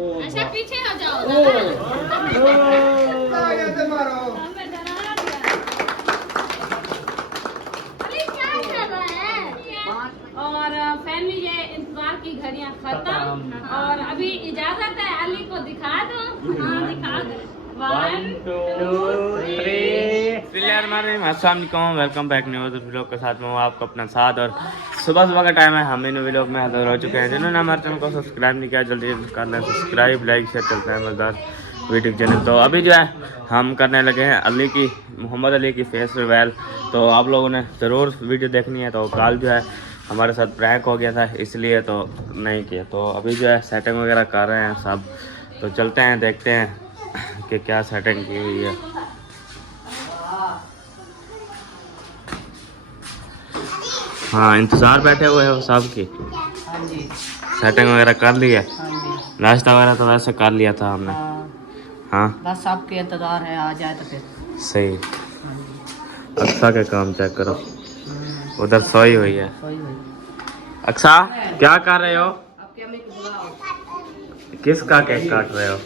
अच्छा पीछे हो जाओ और फैमिली ये इंतजार की घड़ियां खत्म और अभी इजाजत है। अली को दिखा दो। हाँ दिखा दो। 1 2 3 अस्सलाम वेलकम बैक न्यू व्लॉग के साथ में हूँ आपको अपना साथ। और सुबह का टाइम है, हम इन व्लॉग में हाजिर हो चुके हैं। जिन्होंने हमारे चैनल को सब्सक्राइब नहीं किया जल्दी कर लें सब्सक्राइब, लाइक शेयर चलता है मज़ेदार यूट्यूब चैनल। तो अभी जो है हम करने लगे हैं अली की, मोहम्मद अली की फेस रिवील। तो आप लोगों ने ज़रूर वीडियो देखनी है। तो कल जो है हमारे साथ प्रैंक हो गया था, इसलिए तो नहीं किया। तो अभी जो है सेटिंग वगैरह कर रहे हैं सब। तो चलते हैं देखते हैं कि क्या सेटिंग की हुई है। हाँ इंतज़ार बैठे हुए हो सब की। सेटिंग वगैरह कर ली है। नाश्ता वगैरह तो वैसे कर लिया था हमने। हाँ बस आपके इंतजार है, आ जाए तो फिर सही। अक्सा के काम चेक करो, उधर सोई हुई है। अक्सा क्या कर रहे हो? आपके अम्मी को बुलाओ। किसका केक काट रहे हो?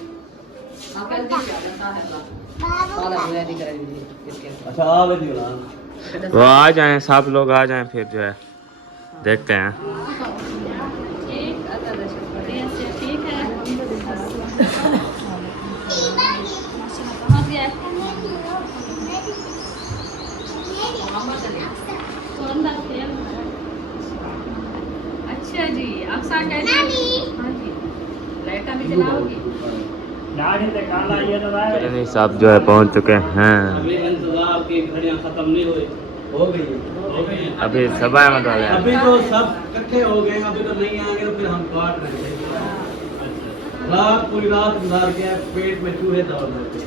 वो आ जाएं, सब लोग आ जाएं, फिर जो है देखते हैं। अच्छा जी, अक्सा कैसे? हाँ जी, लाइट भी जलाओगी? नहीं सब जो है पहुंच चुके हैं। खत्म नहीं हुई, हो गई अभी सब आए मतलब अभी तो सब इकट्ठे हो गए, अभी तो नहीं आएंगे तो फिर हम काट रहे थे। रात पूरी रात इंतजार किया, पेट में चूहे दौड़ रहे थे।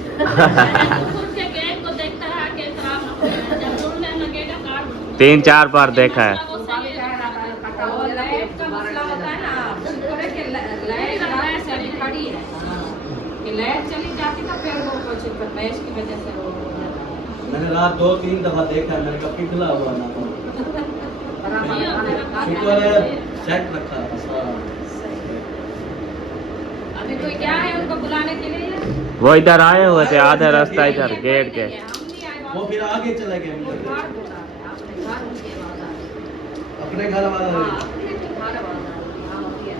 केक को देखता रहा कि खराब ना हो जाए। जब ढूंढने लगेगा काट दूंगा। 3-4 बार देखा है। लाइट का मसला होता है ना, लाइट सारी खड़ी है कि लाइट चली जाती तो फिर वो कुछ फरमाइश की वजह से वो मैंने रात 2-3 दफा देखा, मैंने कहा पिघला हुआ ना हो। शुक्र है सेट रखा था सारा। अभी कोई क्या है उनको बुलाने के लिए? वो इधर आए हुए थे, आधा रास्ता इधर गेट के। वो फिर आगे चले गए अपने घर वाला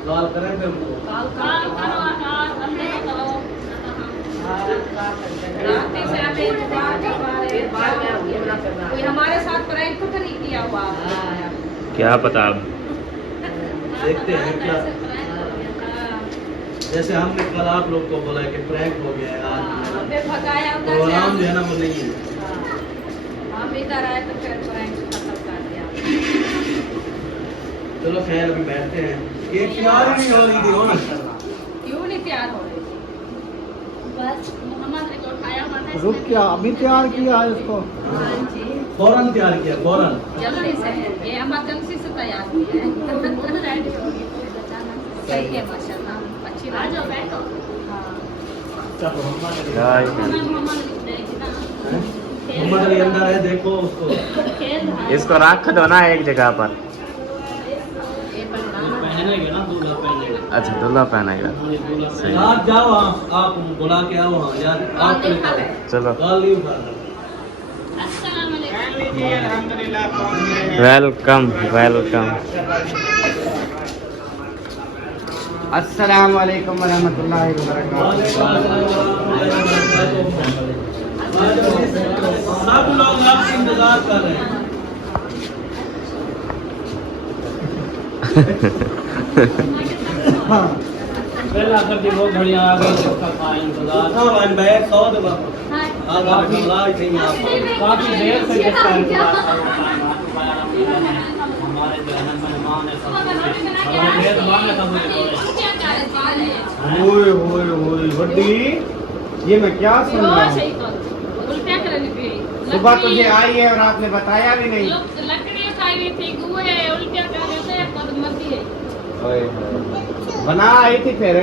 कॉल करें फिर कोई हमारे साथ प्रैंक तो नहीं किया हुआ। क्या पता अब देखते हैं क्या। जैसे हमने कल आप लोग को बोला कि प्रैंक हो गया है आज, तो आराम जो है ना वो नहीं है। हम इधर आए तो फिर प्रैंक खत्म कर दिया। चलो खैर अभी बैठते हैं। ये तैयार ही नहीं हो रही थी, हो ना? क्यों नहीं तैयार हो रही? बस मोहम्मद ने को उठाया हुआ था। रुक क्या अभी तैयार किया है इसको? हाँ जी, फौरन तैयार किया, फौरन। जल्दी से ये इमरजेंसी से तैयार किया है। रेडी हो गई सही है माशाल्लाह, अच्छी बात। आ जाओ बैठो। मोहम्मद अली अंदर है, देखो उसको। इसको रख दो ना एक जगह पर। पहनेगा ना, दूल्हा पहनेगा। अच्छा दूल्हा पहनेगा, सही। आप जाओ, आप बुला के आओ। हाँ यार आप चलो कॉल नहीं उठा रहा। Welcome welcome. अस्सलाम वालेकुम वरहमतुल्लाहि वबरकातुहू। सब लोग आपका इंतजार कर रहे हैं। पहला कर दी वो घड़ियां आ गई, जिसका था इंतजार। हाँ वन बैग 100 दफा आप लाज नहीं आप काफी देर से जिसका इंतजार कर रहे हैं। हमारे जो है मेहमान है सब मेहमान है सब। ओए ओए ओए बड्डी, ये मैं क्या सुन रहा हूँ? सुबह तुझे आई है और आपने बताया भी नहीं। लकड़ियाँ खाई हुई थी, गुए उल्टियाँ कर रहे थे, मस्ती है। बना आई थी फिर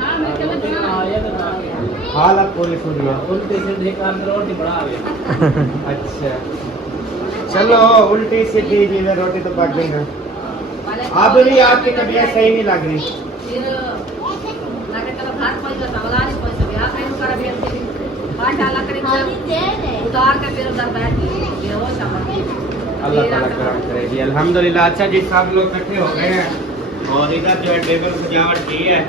हाँ मैं कल हालत पूरी सुनी है। उल्टे सीधे काम में रोटी बढ़ा गया। अच्छा चलो उल्टी सीधी चीजें रोटी तो पक गई ना। अब भी आपकी तबीयत सही नहीं लग रही। जो सवाल नहीं कोई सब यार मैं कर भी बात डाला करें उतार के फिर उधर बैठ ये हो समझ अल्लाह ताला करम करे जी अल्हम्दुलिल्लाह। अच्छा जी सब लोग इकट्ठे हो गए हैं और इधर जो है टेबल सजावट की है।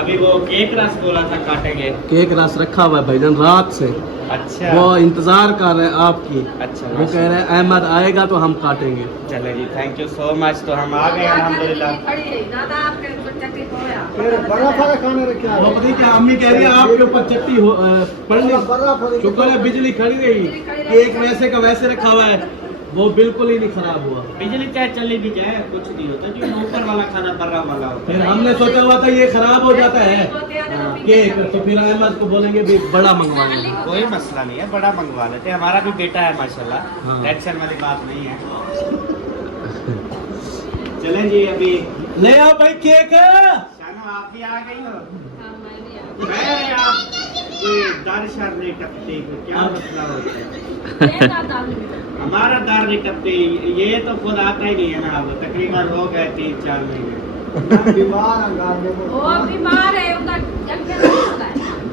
अभी वो केक रस बोला था काटेंगे। केक रस रखा हुआ है भाईजान रात से, अच्छा वो इंतजार कर रहे हैं आपकी। अच्छा वो कह रहे हैं अहमद आएगा तो हम काटेंगे। चले जी थैंक यू सो मच। तो हम आ गए अल्हम्दुलिल्लाह। खड़ी है दादा आपके चक्की होया बड़ा सारा खाने रखे वो पता है क्या अम्मी कह रही है आपके ऊपर चट्टी पड़ने, शुक्र है बिजली खड़ी रही, केक वैसे का वैसे रखा हुआ है, वो बिल्कुल ही नहीं खराब हुआ। बिजली चाहे चली भी जाए कुछ नहीं होता, जो ऊपर वाला खाना बर्रा वाला होता फिर है। हमने सोचा हुआ था ये खराब हो जाता है केक, तो फिर अहमद को बोलेंगे भी बड़ा मंगवाएंगे। कोई मसला नहीं है, बड़ा मंगवा लेते। हमारा भी बेटा है माशाल्लाह, हाँ। टेंशन वाली बात नहीं है। चलें जी अभी ले आओ भाई केक। शानो आप भी आ गई हो। मैं आप कोई दर शर नहीं टपती, क्या मसला होता है? हमारा दार नहीं टपती, ये तो खुद आता ही नहीं है ना। अब तकरीबन हो गए 3-4 महीने। बीमार है उधर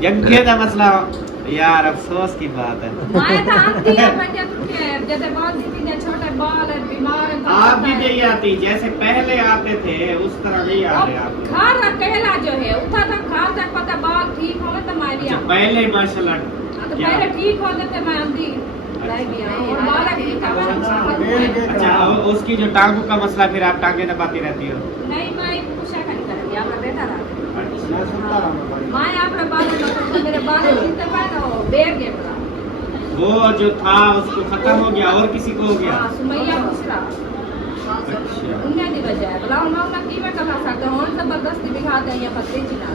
यज्ञ का मसला यार अफसोस की बात है। जैसे बहुत दीदी ने छोटे बाल है बीमार है आप भी नहीं आती जैसे पहले आते थे उस तरह नहीं आ रहे आप। खार अकेला जो है उठा तक खार तक पता बाल ठीक हो तो मैं भी आऊं। पहले माशाल्लाह तो पहले ठीक हो जाते मैं आंधी भी आऊं और बाल ठीक है। अच्छा उसकी जो टांगों का मसला, फिर आप टांगे दबाती रहती हो? नहीं मैं कुछ नहीं करेंगे आप बेटा रहा अच्छा। मैं अपने बाल मेरे बाल जीते पाए ना बैग गए वो जो था उसको खत्म हो गया और किसी को हो गया? हां सुमैया खुशरा अच्छा उन्हें नहीं बजाया बोला उन्होंने की में करना सकते हो जबरदस्ती दिखा दे या पत्ते चिना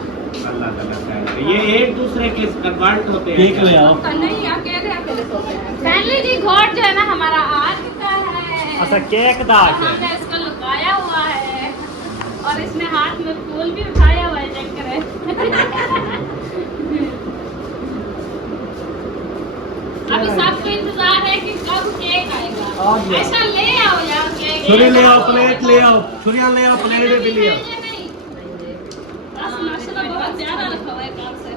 अल्लाह ताला खैर। ये एक दूसरे के कन्वर्ट होते हैं। केक ले आओ। नहीं अकेले अकेले सोते हैं। फैमिली जी घोट जो है ना हमारा आज का है। अच्छा केक दाग है। हमने इसको लुकाया हुआ है और इसने हाथ में फूल भी उठाया हुआ है, चेक करें। अभी सबको इंतजार है कि कब केक आएगा। ऐसा ले आओ यार केक। छुरी ले आओ, प्लेट ले आओ, छुरियां ले आओ, प्लेट भी ले आओ। माशाल्लाह बहुत ज्यादा रखा हुआ है काम से,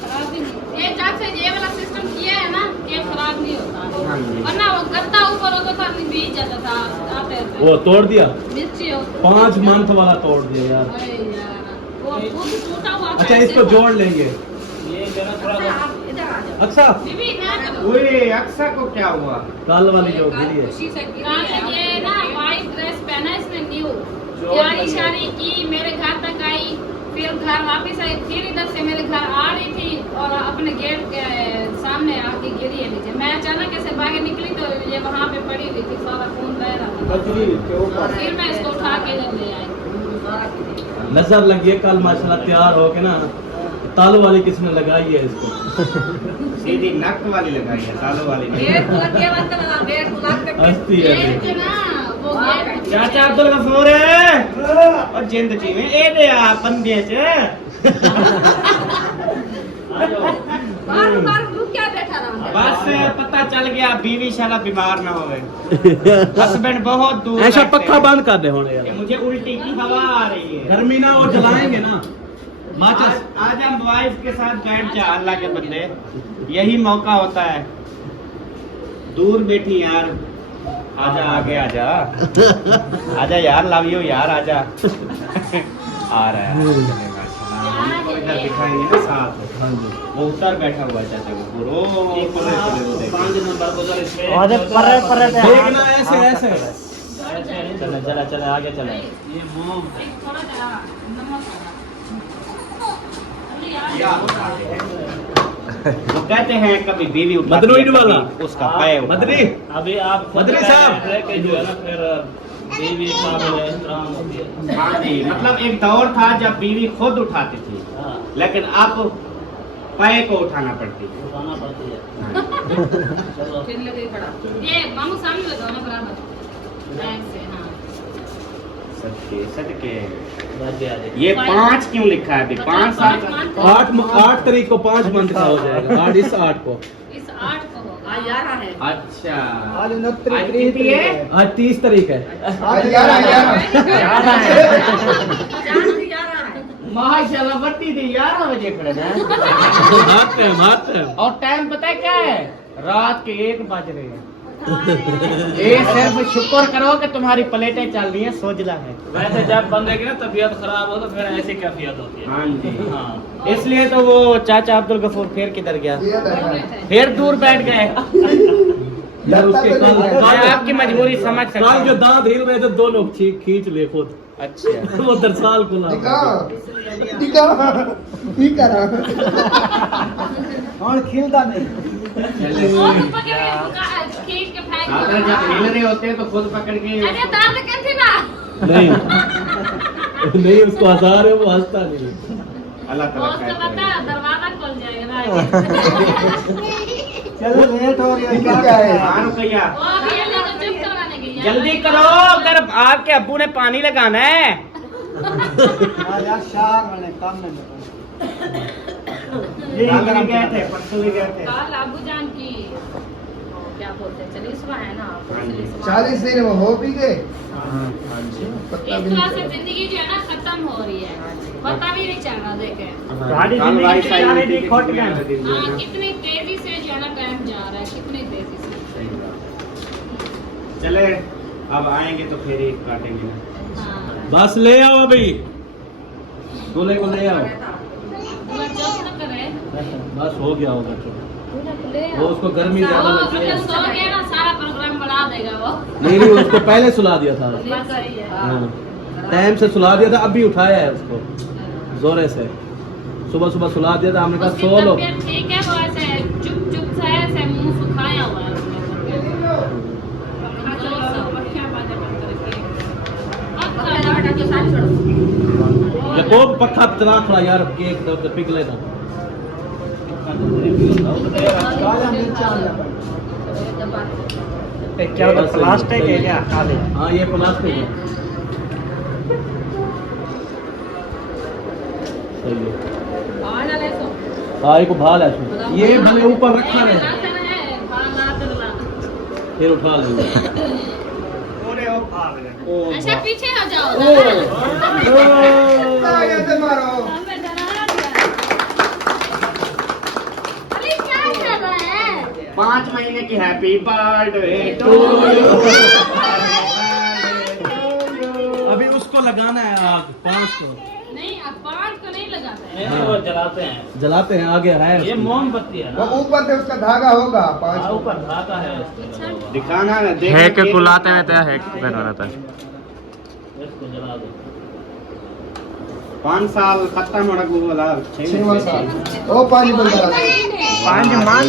खराब भी नहीं। ये जब से ये वाला सिस्टम किया है ना केक खराब नहीं होता, वरना वो गद्दा ऊपर होता था बीच जाता था आते थे। वो तोड़ दिया, मिर्ची 5 मंथ वाला तोड़ दिया यार। अरे यार वो खुद टूटा हुआ था। अच्छा इसको जोड़ लेंगे। ये मेरा थोड़ा आप इधर आ जाओ। अच्छा बीबी ना करो। ओए अक्सा को क्या हुआ? कल वाली जो गिरी है। खुशी से कहाँ से ये ना वाइट ड्रेस पहना इसने न्यू, यारी शारी की, मेरे घर तक आई, फिर घर वापस आई, फिर इधर से मेरे घर आ रही थी और अपने गेट के सामने आके गिरी है नीचे। मैं अचानक ऐसे बाहर निकली तो ये वहाँ पे पड़ी हुई थी, सारा खून बह रहा था। फिर मैं इसको उठा के इधर ले आई। नजर लगी है कल माशाल्लाह तैयार हो के ना। तालू वाली किसने लगाई है इसको? सीधी नक वाली लगाई है, तालू वाली नहीं। गेट लगे वंत वाला गेट लग के हस्ती है गेट के ना वो गेट चाचा अब्दुल गफूर है और जिंद जी में ए दे आ बंदे च बार बार रुक क्या बैठा रहा। बस पता चल गया बीवी शाला बीमार ना होवे। हस्बैंड बहुत दूर ऐसा बैठे पक्का हैं। बंद कर दे होने कि यार, मुझे उल्टी की हवा आ रही है। गर्मी ना और जलाएंगे ना आज, माचिस। आज हम वाइफ के साथ बैठ जा, अल्लाह के बंदे यही मौका होता है। दूर बैठी यार, आजा आगे आजा, आजा यार, लव यू यार, आजा। आ रहा है चले माशाल्लाह। हमको इधर दिखाएंगे ना साथ, वो उधर बैठा हुआ है चाचा गफूर। ओ परे 5 नंबर को उधर इसमें आधे परे परे पे देखना ऐसे ऐसे। चले चला चले आगे चले। ये वो थोड़ा सा नमक क्या होता है? वो कहते हैं कभी बीवी उठाती मदनू है, ईद वाला? कभी उसका पैर उठाता मदनी है। अभी आप मदनी साहब कि जो है ना फिर बीवी का एहतराम होती है। हाँ जी, मतलब एक दौर था जब बीवी खुद उठाती थी, हाँ, लेकिन अब पैर को उठाना पड़ती है। उठाना पड़ती है। चलो फिर लगे खड़ा। ये मामू सामने लगाओ ना बराबर बैग से। हाँ सदके सदके। राज्य आ जाए। ये 5 क्यों लिखा है अभी? 5 साल का। 8 तारीख को 5 मंथ का हो जाएगा। 8 इस 8 को, इस 8 को होगा। आज 11 है। अच्छा आज 29 आज कितनी है? आज 30 तारीख है। आज 11 11 है। 11 है। माशाल्लाह बत्ती थी 11 बजे खड़े हैं मारते हैं और टाइम पता है क्या है? रात के 1 बज रहे हैं। ये सिर्फ शुक्र करो कि तुम्हारी प्लेटें चल रही हैं, सोजला है। वैसे जब बंदे की ना तबीयत खराब हो तो फिर ऐसी कैफियत होती है। हाँ जी। हाँ। इसलिए तो वो चाचा अब्दुल गफूर फिर किधर गया? फिर दूर बैठ गए। यार उसके मैं आपकी मजबूरी समझ सकता काल जो हूँ। दांत हिल रहे थे 2 लोग खींच ले खुद। अच्छा वो दरसाल को ला और खिलता नहीं। और पकड़ के खींच के फेंक दो। अगर जब हिल रहे होते हैं तो खुद पकड़ के अरे दांत कैसे ना नहीं नहीं उसको आसार है, वो हंसता नहीं। अल्लाह ताला उसको खैर पता करे। है दरवाजा खुल जाएगा ना। चलो लेट हो रही है, क्या है? हाँ रुकैया, वो अभी अली को चुप करवाने गई है। जल्दी करो, अगर आपके अब्बू ने पानी लगाना है। हाँ यार शार वाले काम में लगा। कल भी गए थे, परसों भी गए थे। कल अबू जान की क्या बोलते हैं 40वां है ना। 40 दिन वो हो भी गए। इस तरह से जिंदगी जो है ना खत्म हो रही है, पता भी नहीं चल रहा। देखे गाड़ी जिंदगी से जाने दी खोट गए। हाँ कितनी तेजी से जो है ना टाइम जा रहा है, कितनी तेजी से। चले अब आएंगे तो फिर एक काटेंगे। हाँ बस ले आओ अभी, दूल्हे को ले आओ। पूरा चुप न करे। बस हो गया होगा चुप। पूरा को ले वो आओ। उसको गर्मी ज्यादा लगती अगर है। सो गया ना सारा प्रोग्राम बढ़ा देगा वो। नहीं नहीं उसको पहले सुला दिया था। बस सही है। हाँ, टाइम से सुला दिया था, अभी उठाया है उसको जोरे से। सुबह सुबह सुला दिया था, हमने कहा उसकी सो लो। तबीयत ठीक है, वो ऐसे चुप चुप सा है, ऐसे मुंह सुखाया हुआ है उसका तबीयत। जो सब पट्टियां बांधे बंद करके। अब लौटा के साथ छोड़ो। याकूब पक्का चला थोड़ा यार, केक तो पिघले ना। काला मिर्च आ गया। क्या होता प्लास्टिक है क्या? हाँ ये प्लास्टिक है। सही है। और डाले सो। हाँ एक भाल है इसमें। ये भले ऊपर रखा रहे, फिर उठा लेंगे। अच्छा पीछे हो जाओ। मारो। हमें डरा दिया। अरे क्या कर रहा है? 5 महीने की हैप्पी बर्थडे टू अभी उसको लगाना है आग 5 को। नहीं अब 5 को नहीं लगाते हैं। नहीं वो जलाते हैं। जलाते हैं, आगे है ये मोमबत्ती है वो ना। ऊपर से उसका धागा होगा 5 हाँ, ऊपर धागा है इसके। दिखाना है, देख है के कि कुलाते रहते हैं, है कि पहना रहता है। इसको जला दो। 5 साल खत्म हो रहा बोला 6 साल। ओ पानी बंद करा। 5 मान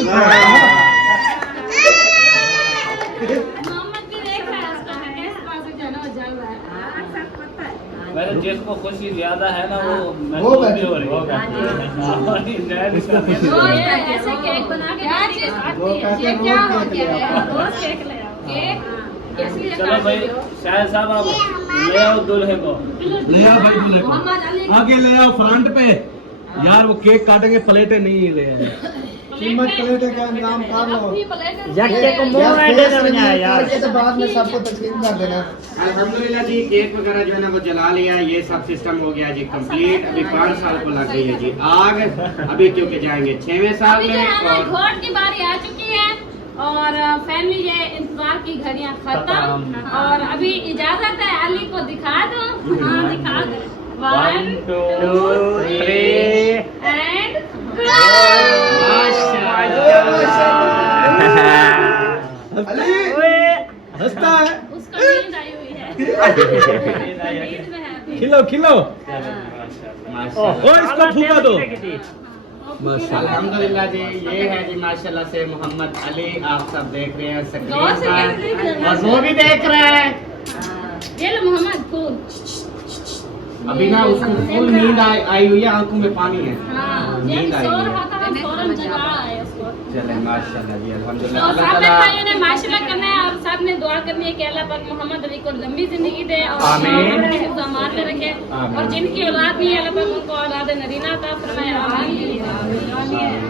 मोहम्मद भी देख रहा है उसका कैसे पास से जाना वो जल रहा है। वैसे जिसको खुशी ज्यादा है ना वो वो महसूस बैठे। भी हो रही है। वो ये ऐसे केक बना के क्या चीज आती है? ये क्या हो गया है? रोज केक ले आओ। केक इसलिए चलो काट भाई दो। शायद साहब आप ले आओ दूल्हे को। ले आओ भाई दूल्हे को, मोहम्मद अली आगे ले आओ फ्रंट पे। यार वो केक काटेंगे, प्लेटें नहीं ले आए। कीमत प्लेटें का इंतजाम कर लो। अपनी प्लेट जट्टे को मुंह यार में फेस देने बना है यार। करके तो बाद में सबको तस्लीम कर देना। अल्हम्दुलिल्लाह जी, केक वगैरह जो है ना वो जला लिया, ये सब सिस्टम हो गया जी कंप्लीट। अभी 5 साल को लग गई है जी आग। अभी क्योंकि जाएंगे 6वें साल अभी जो में। है ना और घोट की बारी आ चुकी है और फैमिली ये इंतजार की घड़ियां खत्म और अभी इजाजत है। अली को दिखा दो। हाँ दिखा दो। 1 2 3 एंड हंसता है। उसको नींद आई हुई है। नींद में है अभी। खिलो खिलो। माशाल्लाह। ओ इसको फूका दो। माशाल्लाह। अल्हम्दुलिल्लाह जी, ये है जी माशाल्लाह से मोहम्मद अली। आप सब देख रहे हैं गौर से स्क्रीन देख रहे पर, हैं। और वो भी देख रहे हैं। ये लो मोहम्मद फूल। अभी ना उसको फुल नींद आई हुई है, आंखों में पानी है। हाँ ये नींद आई सो हुई रहा है। था हम फौरन जगा है उसको। चले माशाल्लाह जी, तो अल्हम्दुलिल्लाह। सब अल्लाह ने ताला भाइयों ने माशाल्लाह करना है और सब ने दुआ करनी है कि अल्लाह पाक मोहम्मद अली को लंबी जिंदगी दे और आमीन। हिफ्ज़-ओ-अमान में रखे आमीन। और जिनकी औलाद नहीं है अल्लाह पाक उनको औलाद नरीना अता फरमाए। आमीन।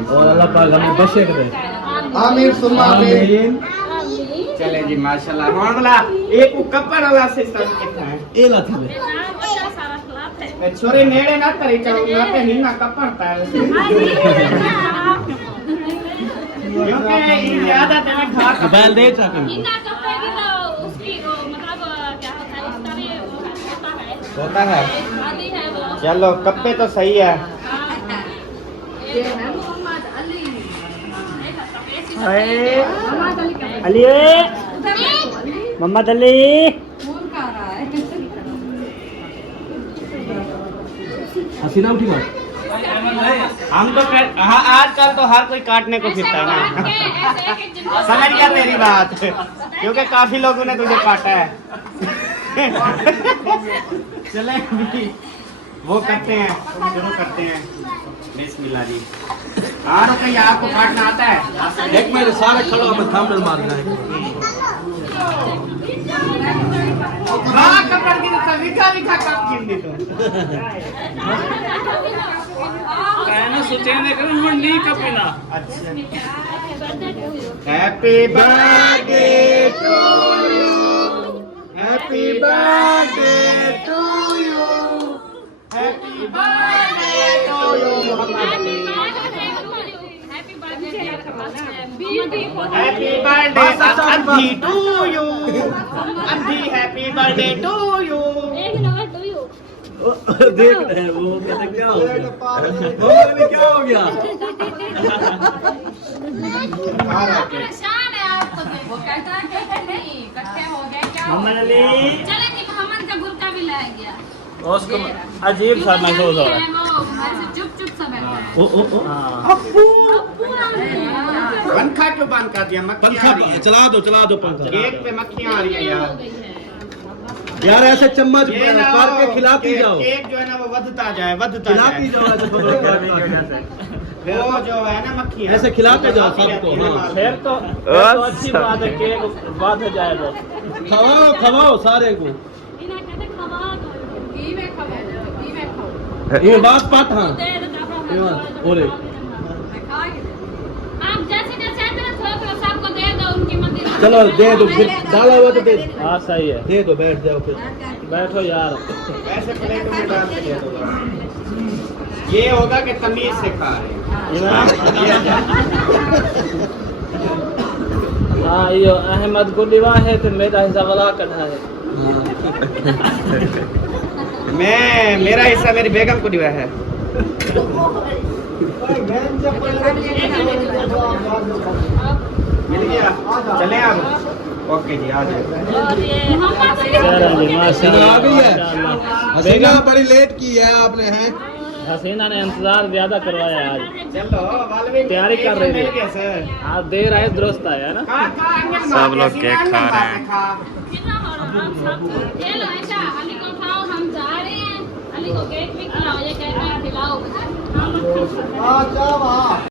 और अल्लाह पाक हमें बशे दे। आमीर सुम्मा आमीर। आमीन। आमीन। चले जी माशाल्लाह। कौन बोला एक वो कपड़ वाला सिस्टम कितना है? ए ला था। बच्चा सारा खिलाते हैं। छोरी नेड़े ना करी चलो ना के हिना कपड़ता है क्योंकि ये आदत है मैं खा बैल दे चाके इतना कपड़े की तो उसकी वो मतलब क्या होता है इसका भी वो होता होता है है शादी है वो चलो कप्पे तो सही है ये है मोहम्मद अली अली मोहम्मद अली खून खा रहा है हसीना उठी मार हम तो हाँ आजकल तो हर कोई काटने को फिरता है ना समझ गया तेरी बात क्योंकि काफी लोगों ने तुझे काटा है चले अभी वो करते हैं शुरू करते हैं बिस्मिल्लाह जी हाँ रुके आपको काटना आता है एक मेरे सारे खड़ो में थंबनेल मारना है हाँ कपड़ा की तो विखा विखा कप गिन दी तो कहना सोचेंगे कि हम नहीं कपिना अच्छा happy birthday to you happy birthday to you happy birthday to you happy birthday अंधी टू यू अंधी हैप्पी बर्थडे टू यू देख रहे हैं वो कहते क्या हो गया क्या हो गया परेशान है आप तो वो कहता है कि नहीं इकट्ठे हो गए क्या हो मोहम्मद अली चले कि मोहम्मद का बुर्का भी लाया गया उसको अजीब सा महसूस हो रहा है चुप चुप सा बैठा है ओ ओ ओ पंखा क्यों बंद कर दिया मक्खियाँ आ रही हैं चला दो पंखा केक पे मक्खियाँ आ रही हैं यार यार ऐसे चम्मच ये ना करके खिलाती केक- जाओ केक जो है ना वो बढ़ता जाए खिलाती जाओ ऐसे वो जो है ना मक्खी ऐसे खिलाते जाओ सबको फिर तो अच्छी बात है केक बात हो जाए तो खवाओ सारे को इन्हें कहते खवा दो घी में खाओ घी में खाओ ये बात पाठ हाँ दे दो ये बात बोले मैं खा के आप जैसे जैसे आते ना थोड़ा थोड़ा सबको दे दो उनकी मंदिर चलो दे दो फिर डाला हुआ तो दे हाँ सही है दे दो बैठ जाओ फिर बैठो यार ऐसे प्लेटों में डाल के दे दो ये होगा कि तमीज से खा रहे हैं हाँ यो अहमद को लिवा है तो मेरा हिस्सा वाला कढ़ा है मेरा हिस्सा मेरी बेगम को दिया है मिल गया चले अब ओके जी आ जाओ और ये मोहम्मद अली चलो जी आ माशाल्लाह गई है माशाल्लाह। हसीना बड़ी लेट की है आपने हैं हसीना ने इंतजार ज्यादा करवाया आज चलो वालवे तैयारी कर रही थी। मिल गया सर आज देर आए दुरुस्त आया ना सब लोग केक खा रहे हैं। कितना हो रहा है सब ये लो ऐसा अली को खाओ हम जा रहे हैं अली को केक भी खिलाओ ये कहते हैं खिलाओ अच्छा वाह